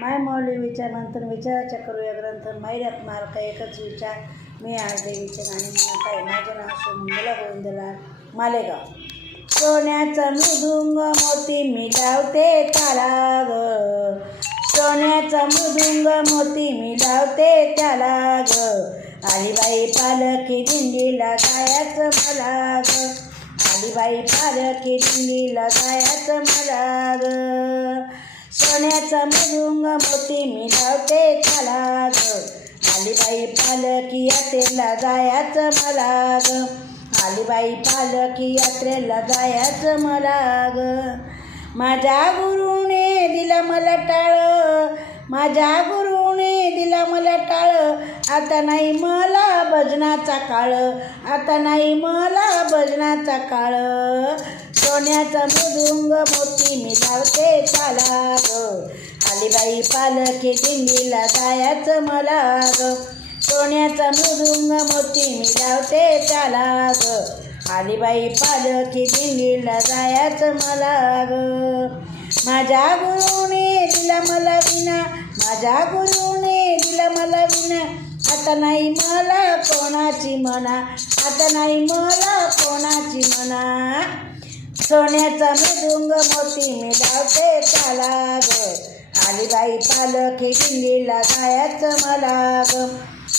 माय मौली विचार मंथन विचाराच्या करूया ग्रंथ मैऱ्यात मार्क एकच विचार. मी आज देवीचे गाणे म्हणत आहे. माझे नाव शिवमंगला गोविंदलाल मालेगाव. सोन्याचा मृदुंग मोती मी लावते त्याला ग सोन्याचा मृदुंग मोती मी लावते त्याला ग आलीबाई पालखी दिंडीला गायाचं मला ग आलीबाई पालखी दिंडीला गायाचं मला ग सोन्याचा मृदुंग मोती मी लावते त्याला ग आलीबाई पालखी यात्रेला जायचं मला ग आलीबाई पालखी यात्रेला जायचं मला ग माझ्या गुरुने दिला मला टाळ. माझ्या गुरुने दिला मला टाळ. आता नाही मला भजनाचा काळ. आता नाही मला भजनाचा काळ. सोन्याचा मृदुंग मोती मी लावते चाला आलीबाई पालखी दिल्लीला जायचं मला ग सोन्याचा मृदुंग मोती मी लावते त्याला ग आलीबाई पालखी दिल्लीला जायचं मला ग माझ्या गुरुने दिला मला विना माझ्या गुरुने दिला मला विना. आता नाही मला कोणाची म्हणा आता नाही मला कोणाची म्हणा सोन्याचा मृदुंग मोती मी लावते त्याला ग आलीबाई पालखी दिल्लीला जायचं मला ग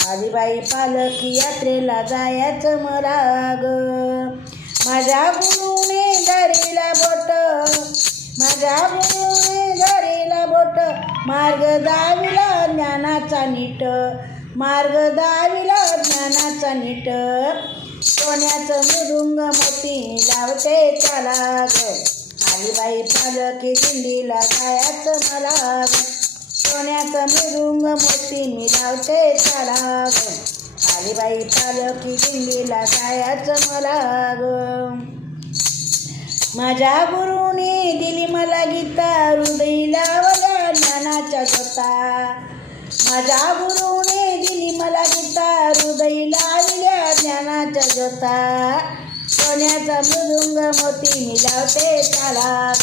आलीबाई पालखी यात्रेला जायचं मला ग माझ्या गुरुने धरीला बोट माझ्या गुरुने धरीला बोट मार्ग दाविला ज्ञानाचा नीट मार्ग दाविला ज्ञानाचा नीट. सोन्याचं मृदुंग मोती लावते त्याला ग. आलीबाई पालकी दिंडीला जायचं मला ग. सोन्याचं मृदुंग मोती मी लावते त्याला ग. आलीबाई पालकी दिंडीला जायचं मला ग. माझ्या गुरुने दिली मला गीता हृदय लावल्या ज्ञानाच्या जोता माझ्या गुरुने दिली मला गीता हृदय लावल्या ज्ञानाच्या जोता सोन्याचा मृदुंग मोती मी लावते त्याला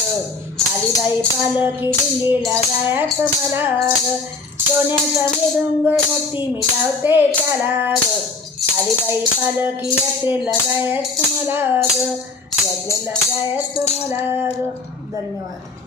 आलीबाई पालखी डिंगीला जायचं मला सोन्याचा मृदुंग मोती मी लावते त्याला आलीबाई पालखी यात्रेला जायचं मला यात्रेला जायचं मला धन्यवाद.